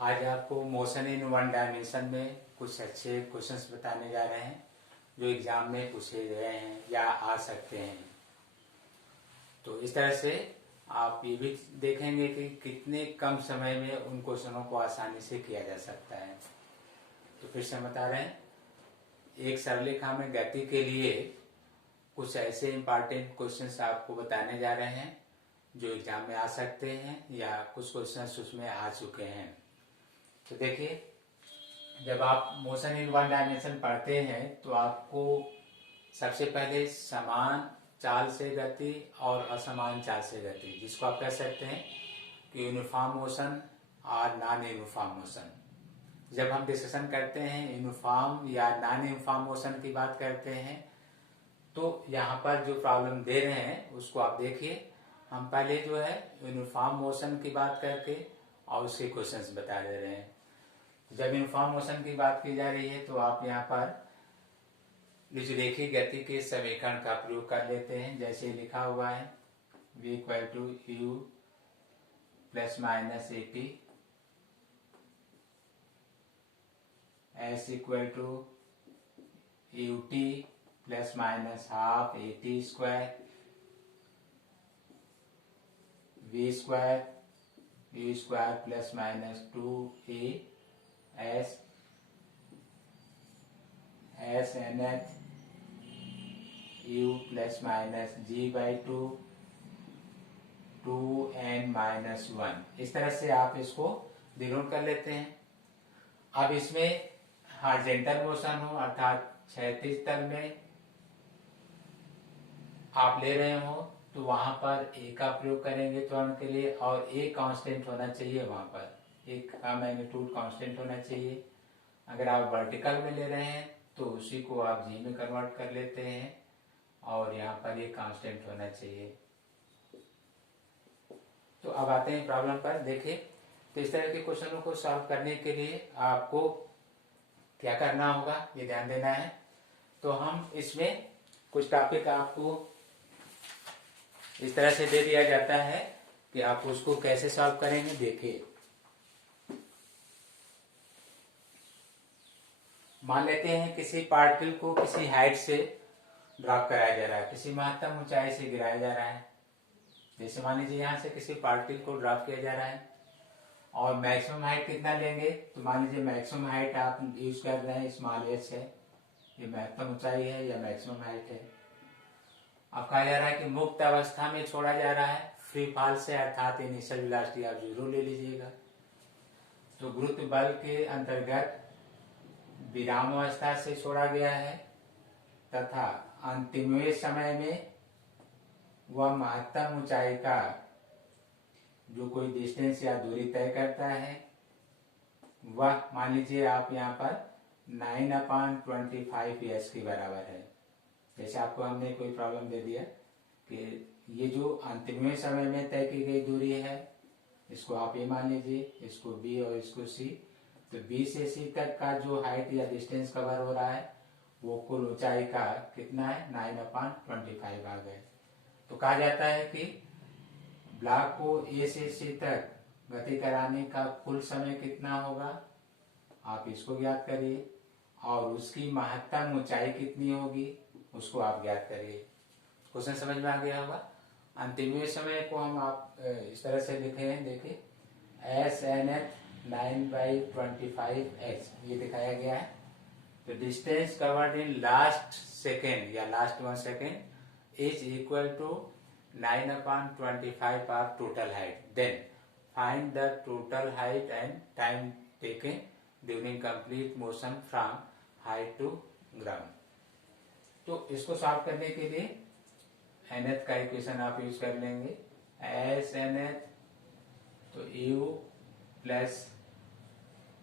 आज आपको motion in one dimension में कुछ अच्छे क्वेश्चंस बताने जा रहे हैं जो एग्जाम में पूछे गए हैं या आ सकते हैं। तो इस तरह से आप ये भी देखेंगे कि कितने कम समय में उन क्वेश्चनों को आसानी से किया जा सकता है। तो फिर से बता रहे हैं, एक सरलरेखा में गति के लिए कुछ ऐसे इम्पॉर्टेंट क्वेश्चंस आपको बताने जा रहे हैं जो एग्जाम में आ सकते हैं या कुछ क्वेश्चंस उसमें आ चुके हैं। तो देखिए, जब आप मोशन इन वन डायमेंशन पढ़ते हैं तो आपको सबसे पहले समान चाल से गति और असमान चाल से गति, जिसको आप कह सकते हैं कि यूनिफॉर्म मोशन और नॉन यूनिफॉर्म मोशन। जब हम डिस्कशन करते हैं यूनिफॉर्म या नॉन यूनिफॉर्म मोशन की बात करते हैं तो यहाँ पर जो प्रॉब्लम दे रहे हैं उसको आप देखिए। हम पहले जो है यूनिफॉर्म मोशन की बात करके और उसके क्वेश्चंस बता दे रहे हैं। जब यूनिफॉर्म मोशन की बात की जा रही है तो आप यहाँ पर रेखीय गति के समीकरण का प्रयोग कर लेते हैं। जैसे लिखा हुआ है v equal to u plus minus a t, s equal to u t plus minus half a t square, v square u square plus minus two a s s n h u plus minus g by two two n minus one. इस तरह से आप इसको denote कर लेते हैं। अब इसमें हॉरिजॉन्टल मोशन हो अर्थात क्षैतिज तल में आप ले रहे हो तो वहां पर ए का प्रयोग करेंगे त्वरण के लिए और ए कांस्टेंट होना चाहिए, वहां पर ए का मैग्नीट्यूड कांस्टेंट होना चाहिए। अगर आप वर्टिकल में ले रहे हैं तो उसी को आप जी में कन्वर्ट कर लेते हैं और यहाँ पर ये कांस्टेंट होना चाहिए। तो अब आते हैं प्रॉब्लम पर। देखिए, तो इस तरह के क्वेश्चनों को सॉल्व करने के लिए आपको क्या करना होगा ये ध्यान देना है। तो हम इसमें कुछ टॉपिक आपको इस तरह से दे दिया जाता है कि आप उसको कैसे सॉल्व करेंगे। देखिए, मान लेते हैं किसी पार्टिकल को किसी हाइट से ड्रॉप कराया जा रहा है, किसी महत्तम ऊंचाई से गिराया जा रहा है। जैसे मान लीजिए यहाँ से किसी पार्टिकल को ड्रॉप किया जा रहा है और मैक्सिमम हाइट कितना लेंगे, तो मान लीजिए मैक्सिमम हाइट आप यूज कर रहे हैं स्मॉल एच है, ये महत्तम ऊंचाई है या मैक्सिमम हाइट है। अब कहा जा रहा है कि मुक्त अवस्था में छोड़ा जा रहा है फ्री फॉल से, अर्थात इनिशियल वेलोसिटी आप 0 ले लीजिएगा। तो गुरुत्व बल के अंतर्गत विराम अवस्था से छोड़ा गया है तथा अंतिम समय में वह महत्तम ऊंचाई का जो कोई डिस्टेंस या दूरी तय करता है वह मान लीजिए आप यहाँ पर 9/25 एस के बराबर है। जैसे आपको हमने कोई प्रॉब्लम दे दिया कि ये जो अंतिम समय में तय की गई दूरी है इसको आप ये मान लीजिए, इसको बी और इसको सी। तो बी से सी तक का जो हाइट या डिस्टेंस कवर हो रहा है वो कुल ऊंचाई का कितना है, 9/25 आ गए। तो कहा जाता है कि ब्लॉक को ए से सी तक गति कराने का कुल समय कितना होगा, आप इसको ज्ञात करिए और उसकी महत्तम ऊंचाई कितनी होगी उसको आप ज्ञात करिए। क्वेश्चन समझ में आ गया होगा। अंतिम समय को हम आप इस तरह से लिखे हैं, देखिए एस एन एच 9/25 एच ये दिखाया गया है। तो distance covered in last second या last 1 second is equal to 9/25 of total height. Then find the total height and time taken during complete motion from height to ground. तो इसको solve करने के लिए एनएच का इक्वेशन आप use कर लेंगे, एस एन एच तो u plus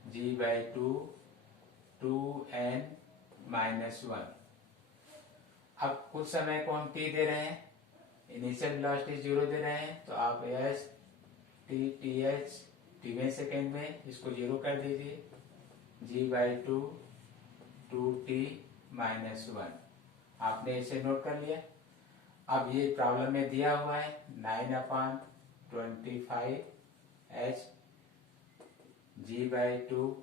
g by two n minus one. अब कुछ समय को हम टी दे रहे हैं, इनिशियल वेलोसिटी 0 दे रहे हैं, तो आप एस टी टी एच टीवें सेकेंड में इसको 0 कर दीजिए, g by two T minus one. आपने इसे नोट कर लिया। अब ये प्रॉब्लम में दिया हुआ है 9/25 एच g/2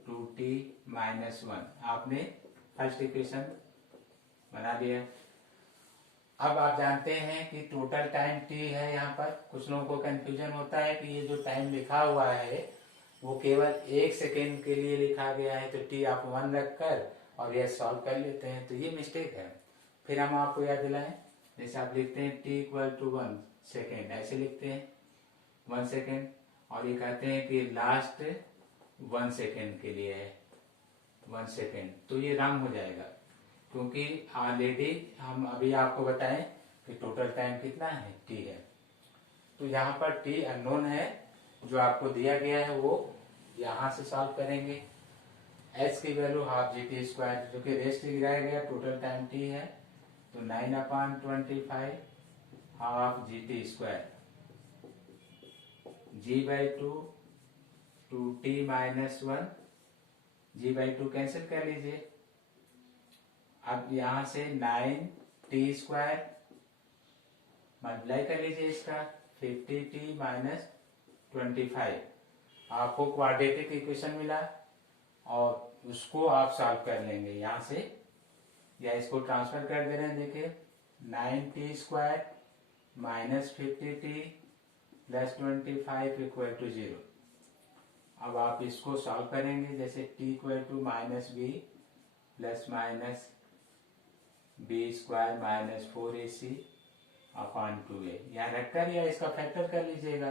2t - 1। आपने फर्स्ट इक्वेशन बना दिया। अब आप जानते हैं कि टोटल टाइम t है। यहाँ पर कुछ लोगों को कंफ्यूजन होता है कि ये जो टाइम लिखा हुआ है वो केवल 1 सेकेंड के लिए लिखा गया है, तो t आप 1 रखकर और यह सॉल्व कर लेते हैं, तो ये मिस्टेक है। फिर हम आपको याद दिलाएं, जैसे आप लिखते हैं t = 1 सेकेंड, ऐसे लिखते हैं 1 सेकेंड, और ये कहते हैं कि लास्ट 1 सेकेंड के लिए है 1 सेकेंड, तो ये रंग हो जाएगा, क्योंकि ऑलरेडी हम अभी आपको बताएं कि टोटल टाइम कितना है, t है। तो यहाँ पर t अननोन है, जो आपको दिया गया है वो यहाँ से सॉल्व करेंगे। h की वैल्यू ½ GT², जो कि रेस्ट गिराया गया, टोटल टाइम t है, तो 9/25 ½ GT², g/2 2t - 1, g/2 cancel कर लीजिए। अब यहाँ से 9t² मल्टीप्लाई कर लीजिए इसका 50t - 25, आपको क्वाड्रेटिक इक्वेशन मिला, और उसको आप सॉल्व कर लेंगे यहाँ से, या इसको ट्रांसफर कर दे रहे हैं। देखिए 9t² - 50t + 25 = 0। अब आप इसको सॉल्व करेंगे, जैसे t = -b ± b² - 4ac/2a यहाँ रखकर या इसका फैक्टर कर लीजिएगा,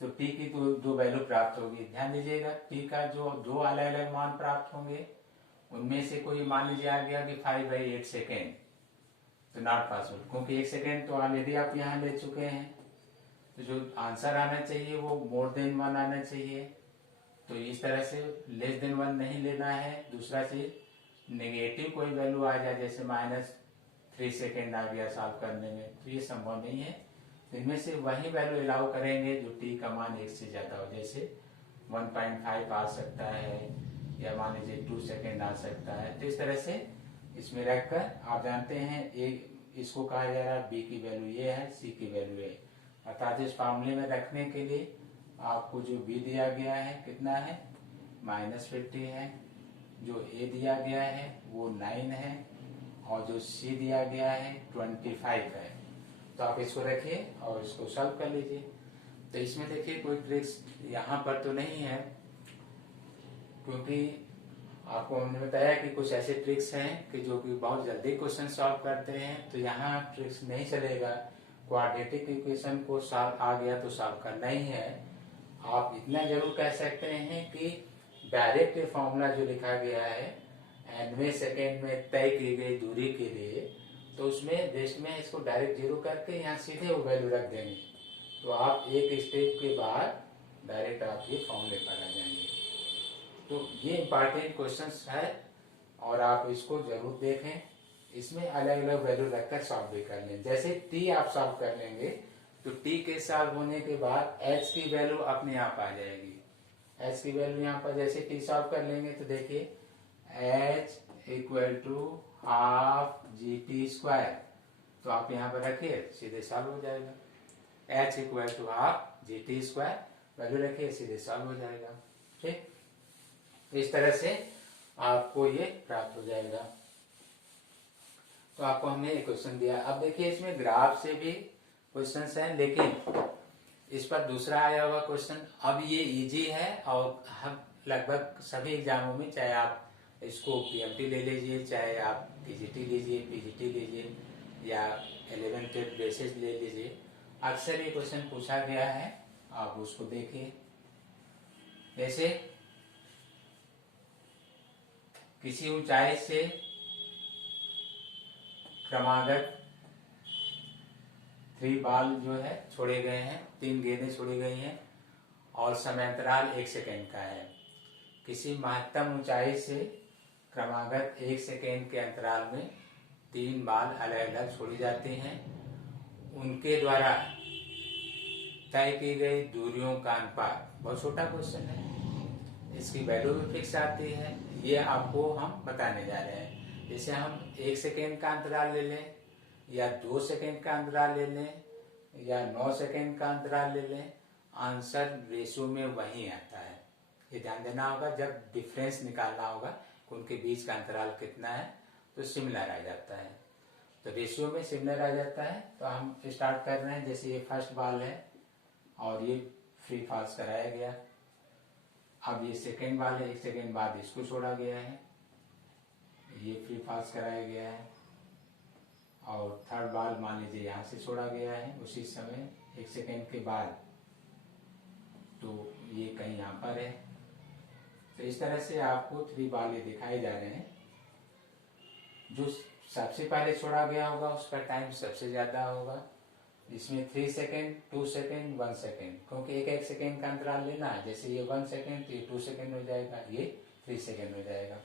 तो t की दो वैल्यू प्राप्त होगी। ध्यान दीजिएगा, t का जो दो अलग अलग मान प्राप्त होंगे, उनमें से कोई मान लीजिए आ गया कि 5/8 सेकेंड, तो नॉट पॉसिबल, क्योंकि 1 सेकेंड तो ऑलरेडी आप यहाँ ले चुके हैं। तो जो आंसर आना चाहिए वो >1 आना चाहिए। तो इस तरह से <1 नहीं लेना है। दूसरा चीज, नेगेटिव कोई वैल्यू आ जाए, जैसे -3 सेकेंड आ गया सॉल्व करने में, तो ये संभव नहीं है। इनमें से वही वैल्यू अलाउ करेंगे जो t का मान 1 से ज्यादा हो, जैसे 1.5 आ सकता है, या मान लीजिए 2 सेकेंड आ सकता है। तो इस तरह से इसमें रखकर आप जानते हैं, एक इसको कहा जा रहा है b की वैल्यू ये है, c की वैल्यू है, अर्थात इस फॉर्मूले में रखने के लिए आपको जो b दिया गया है कितना है, -50 है, जो a दिया गया है वो 9 है, और जो c दिया गया है 25 है। तो आप इसको रखिए और इसको सॉल्व कर लीजिए। तो इसमें देखिए कोई ट्रिक्स यहाँ पर तो नहीं है, क्योंकि आपको हमने बताया कि कुछ ऐसे ट्रिक्स हैं कि जो कि बहुत जल्दी क्वेश्चन सॉल्व करते हैं, तो यहाँ ट्रिक्स नहीं चलेगा। क्वाड्रेटिक इक्वेशन को सॉल्व आ गया तो सॉल्व करना ही है। आप इतना जरूर कह सकते हैं कि डायरेक्ट फॉर्मूला जो लिखा गया है nवें सेकेंड में तय की गई दूरी के लिए, तो उसमें रेस्ट में इसको डायरेक्ट 0 करके यहाँ सीधे वो वैल्यू रख देंगे, तो आप एक स्टेप के बाद डायरेक्ट आप ये फॉर्मूले पर आ जाएंगे। तो ये इंपॉर्टेंट क्वेश्चंस है, और आप इसको जरूर देखें। इसमें अलग अलग वैल्यू रखकर सॉल्व भी कर लें। जैसे t आप सॉल्व कर लेंगे, तो t के सॉल्व होने के बाद h की वैल्यू अपने आप आ जाएगी। h की वैल्यू यहाँ पर जैसे t सॉल्व कर लेंगे, तो देखिए h = ½ GT², तो आप यहाँ पर रखिए, सीधे सॉल्व हो जाएगा। h = ½ GT² वैल्यू रखिए, सीधे सॉल्व हो जाएगा। ठीक, तो इस तरह से आपको ये प्राप्त हो जाएगा। तो आपको हमने एक क्वेश्चन दिया। अब देखिए इसमें ग्राफ से भी क्वेश्चंस हैं, लेकिन इस पर दूसरा आया हुआ क्वेश्चन। अब ये इजी है, और हम लगभग सभी एग्जामों में, चाहे आप इसको PMT ले लीजिए, चाहे आप PGT लीजिए, PGT लीजिए, या 11th बेसिस ले लीजिए, अक्सर ये क्वेश्चन पूछा गया है। आप उसको देखिए, जैसे किसी ऊंचाई से क्रमागत 3 बॉल जो है छोड़े गए हैं, 3 गेंदें छोड़ी गई हैं, और समयांतराल 1 सेकेंड का है। किसी महत्तम ऊंचाई से क्रमागत 1 सेकेंड के अंतराल में 3 बॉल अलग अलग छोड़ी जाती हैं। उनके द्वारा तय की गई दूरियों का अनुपात, बहुत छोटा क्वेश्चन है, इसकी वैल्यू भी फिक्स आती है। ये आपको हम बताने जा रहे हैं। जैसे हम 1 सेकेंड का अंतराल ले लें, या 2 सेकेंड का अंतराल ले लें, या 9 सेकेंड का अंतराल ले लें, आंसर रेशियो में वही आता है। ये ध्यान देना होगा, जब डिफरेंस निकालना होगा कि उनके बीच का अंतराल कितना है तो सिमिलर आ जाता है। तो रेशियो में सिमिलर आ जाता है। तो हम स्टार्ट कर रहे हैं। जैसे ये फर्स्ट बॉल है और ये फ्री फॉल्स कराया गया। अब ये सेकेंड बॉल है, 1 सेकेंड बाद इसको छोड़ा गया है, ये फ्री फॉल्स कराया गया है। और थर्ड बॉल मान लीजिए यहाँ से छोड़ा गया है उसी समय 1 सेकेंड के बाद, तो ये कहीं यहाँ पर है। तो इस तरह से आपको 3 बॉल दिखाए जा रहे हैं। जो सबसे पहले छोड़ा गया होगा उसका टाइम सबसे ज्यादा होगा। इसमें 3 सेकेंड, 2 सेकेंड, 1 सेकेंड, क्योंकि एक सेकेंड का अंतराल लेना है। जैसे ये 1 सेकेंड तो ये 2 सेकेंड हो जाएगा, ये 3 सेकेंड हो जाएगा।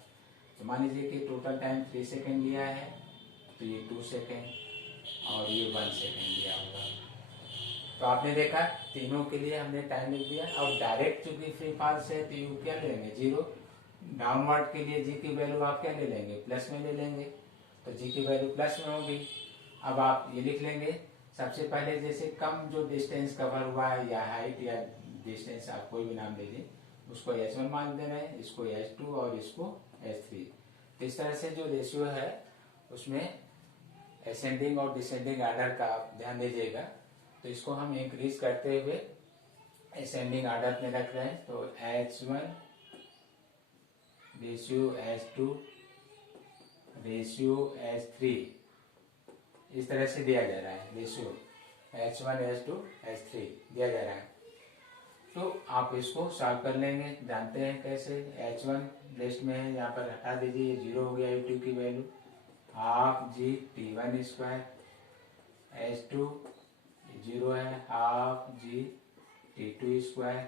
तो मान लीजिए कि टोटल टाइम 3 सेकेंड लिया है, तो ये 2 सेकेंड और ये 1 सेकेंड लिया होगा। तो आपने देखा तीनों के लिए हमने टाइम लिख दिया। और डायरेक्ट चूंकि फ्री फॉल्स है तो यू क्या लेंगे, 0। डाउनवर्ड के लिए जी की वैल्यू आप क्या ले लेंगे, प्लस में ले लेंगे। तो जी की वैल्यू प्लस में होगी। अब आप ये लिख लेंगे सबसे पहले, जैसे कम जो डिस्टेंस कवर हुआ है या हाइट या डिस्टेंस आप कोई भी नाम दीजिए, उसको h1 मान दे रहे हैं, इसको h2 और इसको h3। तो इस तरह से जो रेशियो है उसमें असेंडिंग और डिसेंडिंग ऑर्डर का आप ध्यान दीजिएगा। तो इसको हम इंक्रीज करते हुए असेंडिंग ऑर्डर में रख रहे हैं। तो h1 ratio h2 ratio h3 इस तरह से दिया जा रहा है। रेशियो h1 h2 h3 दिया जा रहा है। तो आप इसको सॉल्व कर लेंगे, जानते हैं कैसे। h1 लिस्ट में है, यहाँ पर हटा दीजिए, 0 हो गया u2 की वैल्यू, हाफ जी t1 स्क्वायर। h2 0 है, हाफ जी t2 स्क्वायर।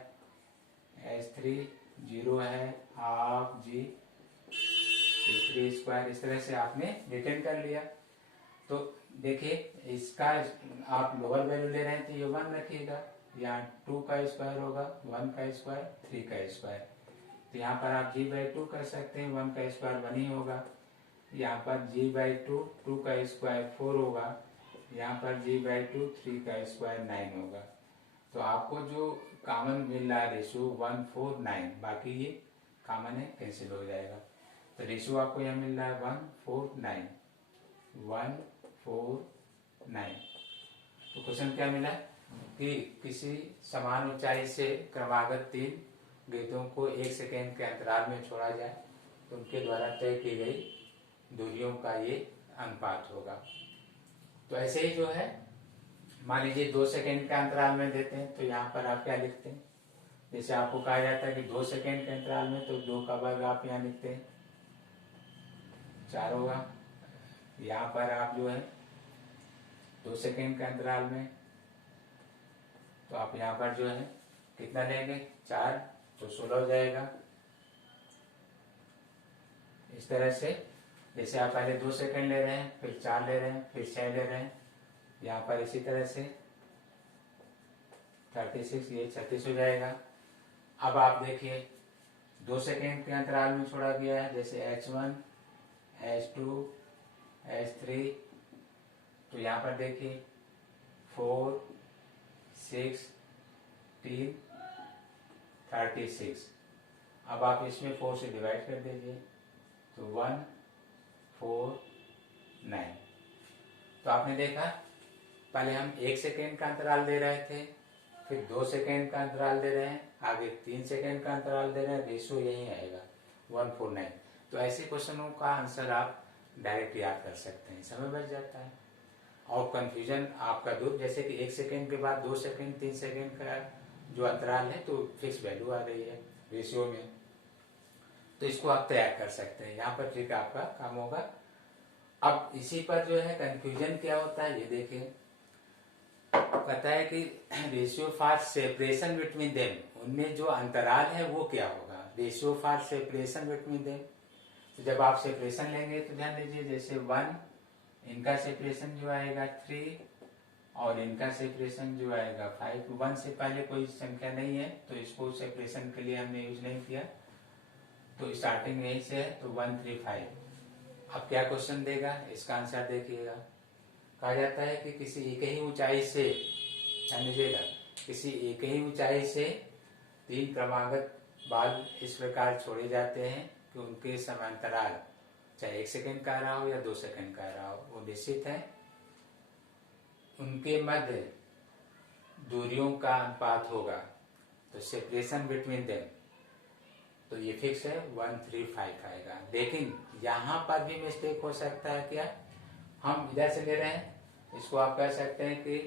h3 0 है, हाफ जी t3 स्क्वायर। इस तरह से आपने रिटर्न कर लिया। तो देखिए इसका आप लोअर वैल्यू ले रहे हैं तो ये 1 रखिएगा, यहाँ 2 का स्क्वायर होगा, 1 का स्क्वायर, 3 का स्क्वायर। तो यहाँ पर आप g/2 कर सकते हैं, 1 का स्क्वायर 1 ही होगा। यहाँ पर g/2 2 का स्क्वायर 4 होगा, यहाँ पर g/2 3 का स्क्वायर 9 होगा। तो आपको जो कॉमन मिल रहा है रेशियो 1 4 9, बाकी ये कॉमन है, कैंसिल हो जाएगा। तो रेशियो आपको यहाँ मिल रहा है 1 4 9, 1 4 9। तो क्वेश्चन क्या मिला कि किसी समान ऊंचाई से क्रमागत 3 गेंदों को 1 सेकेंड के अंतराल में छोड़ा जाए तो उनके द्वारा तय की गई दूरियों का ये अनुपात होगा। तो ऐसे ही जो है मान लीजिए 2 सेकेंड के अंतराल में देते हैं, तो यहाँ पर आप क्या लिखते हैं, जैसे आपको कहा जाता है कि 2 सेकेंड के अंतराल में, तो 2 का वर्ग आप यहाँ लिखते हैं 4 होगा। यहाँ पर आप जो है 2 सेकेंड के अंतराल में, तो आप यहाँ पर जो है कितना लेंगे 4, तो 16 हो जाएगा। इस तरह से जैसे आप पहले 2 सेकेंड ले रहे हैं, फिर 4 ले रहे हैं, फिर 6 ले रहे हैं, यहाँ पर इसी तरह से 36, ये 36 हो जाएगा। अब आप देखिए 2 सेकेंड के अंतराल में छोड़ा गया है, जैसे h1 h2 h3। तो यहाँ पर देखिए 4 6 3 36। अब आप इसमें 4 से डिवाइड कर दीजिए, तो 1 4 9। तो आपने देखा पहले हम 1 सेकेंड का अंतराल दे रहे थे, फिर 2 सेकेंड का अंतराल दे रहे हैं, आगे 3 सेकेंड का अंतराल दे रहे हैं, रेशियो यही आएगा 1 4 9। तो ऐसे क्वेश्चनों का आंसर आप डायरेक्ट याद कर सकते हैं, समय बच जाता है और कंफ्यूजन आपका दूर। जैसे कि 1 सेकेंड के बाद 2 सेकेंड 3 सेकेंड का जो अंतराल है तो फिक्स वैल्यू आ रही है रेशियो में, तो इसको आप तैयार कर सकते हैं। यहाँ पर ट्रिक आपका काम होगा। अब इसी पर जो है कंफ्यूजन क्या होता है ये देखिए, कहता है कि ratio for separation between them, उनमें जो अंतराल है वो क्या होगा, ratio for separation between them. तो जब आप सेपरेशन लेंगे तो ध्यान दीजिए, जैसे 1 इनका सेपरेशन जो आएगा 3 और इनका सेपरेशन जो आएगा 5। 1 से पहले कोई संख्या नहीं है तो इसको सेपरेशन के लिए हमने यूज नहीं किया, तो स्टार्टिंग यहीं से है, तो 1 3 5। अब क्या क्वेश्चन देगा, इसका आंसर देखिएगा। कहा जाता है कि किसी एक ही ऊंचाई से, ध्यान दीजिएगा, किसी एक ही ऊंचाई से 3 क्रमागत बाल इस प्रकार छोड़े जाते हैं कि उनके समांतराल चाहे 1 सेकंड का रहा हो या 2 सेकंड का रहा हो वो निश्चित है। उनके मध्य दूरियों का अनुपात होगा, तो सेपरेशन बिटवीन देम तो ये फिक्स है 135 आएगा। लेकिन यहाँ पर भी मिस्टेक हो सकता है। क्या हम इधर से ले रहे हैं, इसको आप कह सकते हैं कि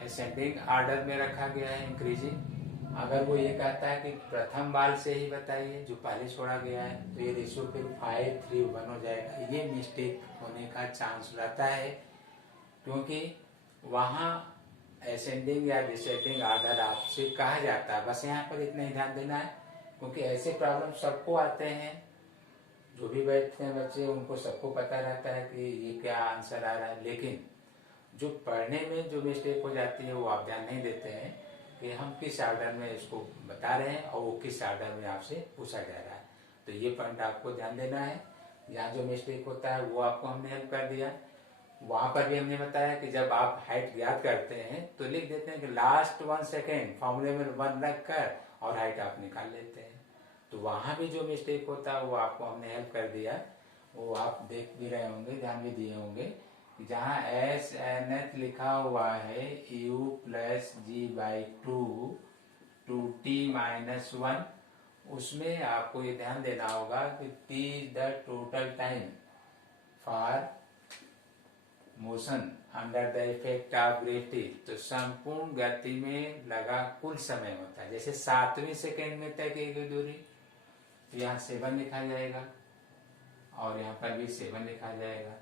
असेंडिंग ऑर्डर में रखा गया है इंक्रीजिंग। अगर वो ये कहता है कि प्रथम बाल से ही बताइए जो पहले छोड़ा गया है, तो ये रेशियो फिर 5:3:1 हो जाएगा। ये मिस्टेक होने का चांस रहता है, क्योंकि वहाँ असेंडिंग या डिसेंडिंग ऑर्डर आपसे कहा जाता है। बस यहाँ पर इतना ही ध्यान देना है, क्योंकि ऐसे प्रॉब्लम सबको आते हैं। जो भी बैठते हैं बच्चे उनको सबको पता रहता है कि ये क्या आंसर आ रहा है, लेकिन जो पढ़ने में जो मिस्टेक हो जाती है वो आप ध्यान नहीं देते हैं कि हम किस ऑर्डर में इसको बता रहे हैं और वो किस ऑर्डर में आपसे पूछा जा रहा है। तो ये पॉइंट आपको ध्यान देना है। यहाँ जो मिस्टेक होता है वो आपको हमने हेल्प कर दिया। वहां पर भी हमने बताया कि जब आप हाइट ज्ञात करते हैं तो लिख देते हैं कि लास्ट 1 सेकेंड फॉर्मूले में 1 रख कर और हाइट आप निकाल लेते हैं। तो वहां भी जो मिस्टेक होता है वो आपको हमने हेल्प कर दिया। वो आप देख भी रहे होंगे, ध्यान भी दिए होंगे। जहाँ एस एन एच लिखा हुआ है u प्लस g/2 2t-1, उसमें आपको ये ध्यान देना होगा कि t is the total time for motion under the effect of gravity. तो संपूर्ण गति में लगा कुल समय होता है। जैसे 7वें सेकेंड में तय की गई दूरी, तो यहाँ 7 लिखा जाएगा और यहाँ पर भी 7 लिखा जाएगा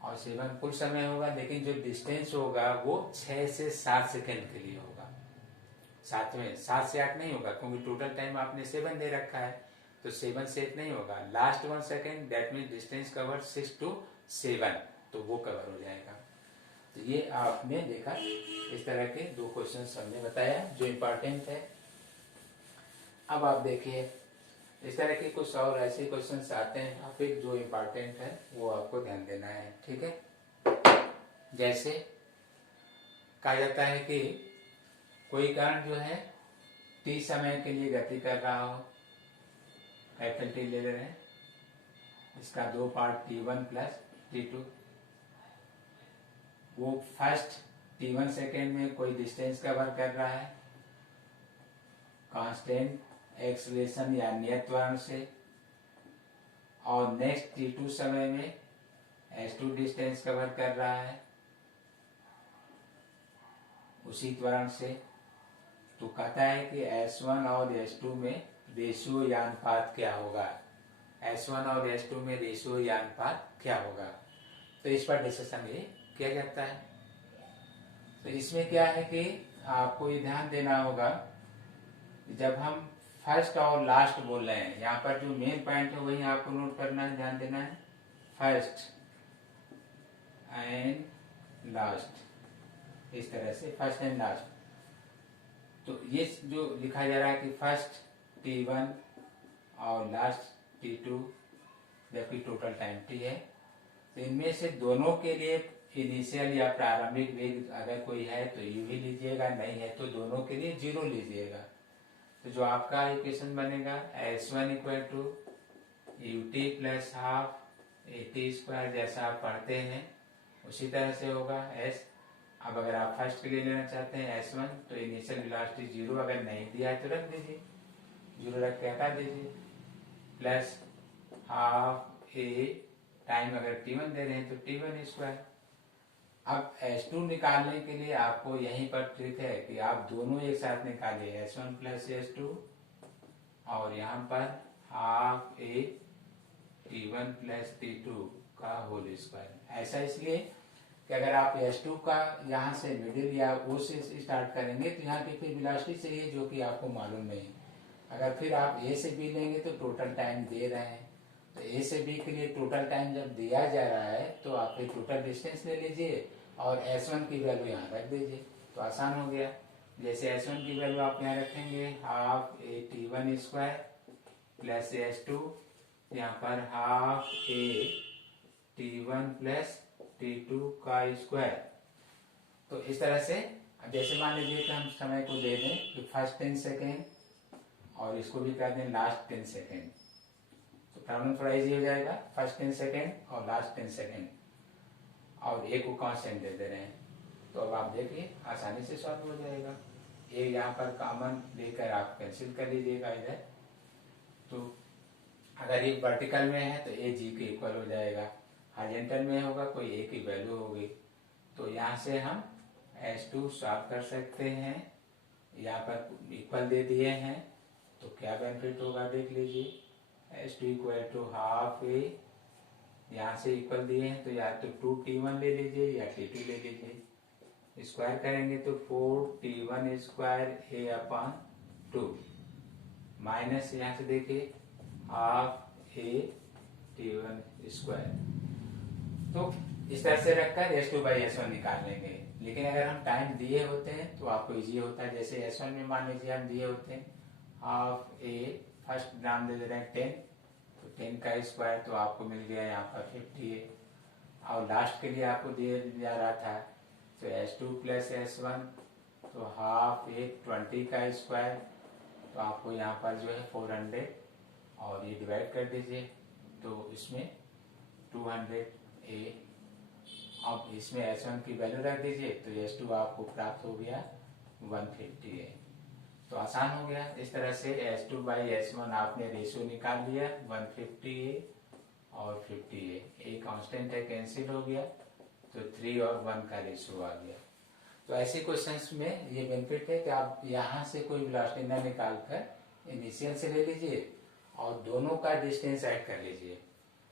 और 7 कुल समय होगा। लेकिन जो डिस्टेंस होगा वो 6 से 7 सेकेंड के लिए होगा। 7 से 8 नहीं होगा, क्योंकि टोटल टाइम आपने 7 दे रखा है, तो 7 से 8 नहीं होगा। Last 1 second that mean distance cover 6 to 7, तो वो कवर हो जाएगा। तो ये आपने देखा, इस तरह के 2 क्वेश्चन हमने बताया जो इम्पोर्टेंट है। अब आप देखिए इस तरह के कुछ और ऐसे क्वेश्चंस आते हैं टॉपिक जो इम्पोर्टेंट है, वो आपको ध्यान देना है। ठीक है, जैसे कहा जाता है कि कोई कण जो है t समय के लिए गति कर रहा हो, कैपिटल टी ले रहे हैं, इसका 2 पार्ट t1 प्लस t2। वो फर्स्ट t1 सेकेंड में कोई डिस्टेंस कवर कर रहा है कांस्टेंट एक्सलेशन या नियत त्वरण से, और नेक्स्ट t2 समय में s2 डिस्टेंस कवर कर रहा है उसी त्वरण से। तो कहता है कि s1 और s2 में रेशियो या अनुपात क्या होगा, s1 और s2 में रेशियो या अनुपात क्या होगा। तो इस पर डिस्कशन ये किया जाता है। तो इसमें क्या है कि आपको ये ध्यान देना होगा, जब हम फर्स्ट और लास्ट बोल रहे हैं, यहाँ पर जो मेन पॉइंट है वही आपको नोट करना है, ध्यान देना है। फर्स्ट एंड लास्ट, इस तरह से फर्स्ट एंड लास्ट। तो ये जो लिखा जा रहा है कि फर्स्ट t1 और लास्ट t2, जबकि टोटल टाइम t है, तो इनमें से दोनों के लिए इनिशियल या प्रारंभिक वेग अगर कोई है तो u ही लीजिएगा, नहीं है तो दोनों के लिए 0 लीजिएगा। तो जो आपका इक्वेशन बनेगा s1 equal to ut plus half at², जैसा आप पढ़ते हैं उसी तरह से होगा s। अब अगर आप फर्स्ट के लिए लेना चाहते हैं s1, तो इनिशियल वेलोसिटी 0, अगर नहीं दिया है तो रख दीजिए, 0 रख के हटा दीजिए, प्लस हाफ a टाइम अगर t1 दे रहे हैं तो t1²। अब s2 निकालने के लिए आपको यहीं पर ट्रिक है कि आप दोनों एक साथ निकालिए, s1 प्लस s2, और यहाँ पर half a t1 plus t2 का होल स्क्वायर। ऐसा इसलिए कि अगर आप s2 का यहाँ से मिडिल या o से स्टार्ट करेंगे तो यहाँ की फिर वेलोसिटी चाहिए जो कि आपको मालूम नहीं। अगर फिर आप a से b लेंगे तो टोटल टाइम दे रहे हैं, तो a से b के लिए टोटल टाइम जब दिया जा रहा है तो आप फिर टोटल डिस्टेंस ले लीजिए और s1 की वैल्यू यहाँ रख दीजिए, तो आसान हो गया। जैसे s1 की वैल्यू आप यहाँ रखेंगे half a t1² plus s2, यहाँ पर half a t1 plus t2 का स्क्वायर। तो इस तरह से अब जैसे मान लीजिए कि हम समय को दे दें कि फर्स्ट 10 सेकेंड और इसको भी कर दें लास्ट 10 सेकेंड, तो प्रॉब्लम थोड़ा इजी हो जाएगा। फर्स्ट 10 सेकेंड और लास्ट 10 सेकेंड और ए को कांस्टेंट दे दे रहे हैं, तो अब आप देखिए आसानी से सॉल्व हो जाएगा। ए यहाँ पर कॉमन लेकर आप कैंसिल कर लीजिएगा इधर, तो अगर ये वर्टिकल में है तो ए जी के इक्वल हो जाएगा, हॉरिजॉन्टल में होगा कोई ए की वैल्यू होगी, तो यहाँ से हम S2 सॉल्व कर सकते हैं। यहाँ पर इक्वल दे दिए हैं तो क्या बेनिफिट होगा देख लीजिए। S2 इक्वल टू हाफ ए, यहाँ से इक्वल दिए हैं तो या तो 2T1 ले लीजिए या T2 ले लीजिए, स्क्वायर करेंगे तो 4T1 स्क्वायर ए अपॉन 2 माइनस यहाँ से देखिए हाफ ए T1 स्क्वायर। तो इस तरह से रखकर S2/S1 निकाल लेंगे। लेकिन अगर हम टाइम दिए होते हैं तो आपको इजी होता है। जैसे S1 में मान लीजिए हम दिए होते हैं हाफ ए, फर्स्ट नाम दे रहे हैं 10, तो 10 का स्क्वायर तो आपको मिल गया यहाँ पर 50 और लास्ट के लिए आपको दिया जा रहा था तो S2 प्लस S1, तो हाफ ए 20 का स्क्वायर, तो आपको यहाँ पर जो है 400 और ये डिवाइड कर दीजिए तो इसमें 200 ए, अब इसमें S1 की वैल्यू रख दीजिए तो S2 आपको प्राप्त हो गया 150 ए। तो आसान हो गया। इस तरह से S2/S1 आपने रेशियो निकाल लिया 150 ए और 50 ए कांस्टेंट है, कैंसिल हो गया तो 3 और 1 का रेशियो आ गया। तो ऐसे क्वेश्चंस में ये बेनिफिट है कि आप यहाँ से कोई वेलोसिटी न निकाल कर इनिशियल से ले लीजिए और दोनों का डिस्टेंस ऐड कर लीजिए।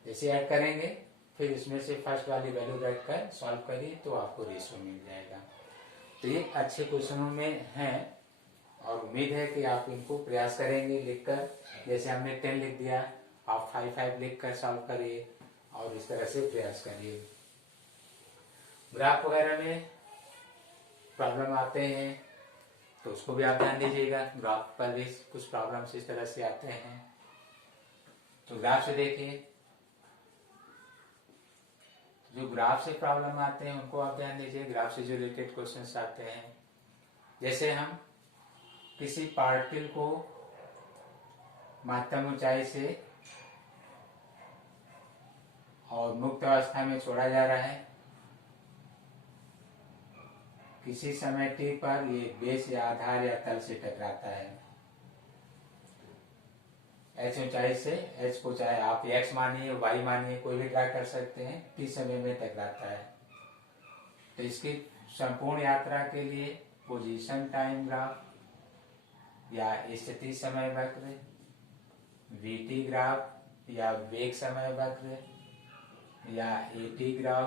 जैसे ऐड करेंगे फिर इसमें से फर्स्ट वाली वैल्यू रख कर सॉल्व करिए तो आपको रेशियो मिल जाएगा। तो ये अच्छे क्वेश्चनों में हैं और उम्मीद है कि आप इनको प्रयास करेंगे लिखकर। जैसे हमने 10 लिख दिया, आप 5 लिख कर सॉल्व करिए और इस तरह से प्रयास करिए। ग्राफ वगैरह में प्रॉब्लम आते हैं तो उसको भी आप ध्यान दीजिएगा। ग्राफ पर भी कुछ प्रॉब्लम्स इस तरह से आते हैं, तो ग्राफ से देखिए। जो ग्राफ से प्रॉब्लम आते हैं उनको आप ध्यान दीजिए। ग्राफ से जो रिलेटेड क्वेश्चंस आते हैं, जैसे हम किसी पार्टिकल को महत्तम ऊंचाई से और मुक्त अवस्था में छोड़ा जा रहा है, किसी समय t पर ये बेस या आधार या तल से टकराता है। h ऊंचाई से, h को चाहे आप x मानिए y मानिए कोई भी ड्रा कर सकते हैं, t समय में टकराता है। तो इसकी संपूर्ण यात्रा के लिए पोजीशन टाइम ग्राफ या स्थिति समय वक्र, vt ग्राफ या वेग समय वक्र या at ग्राफ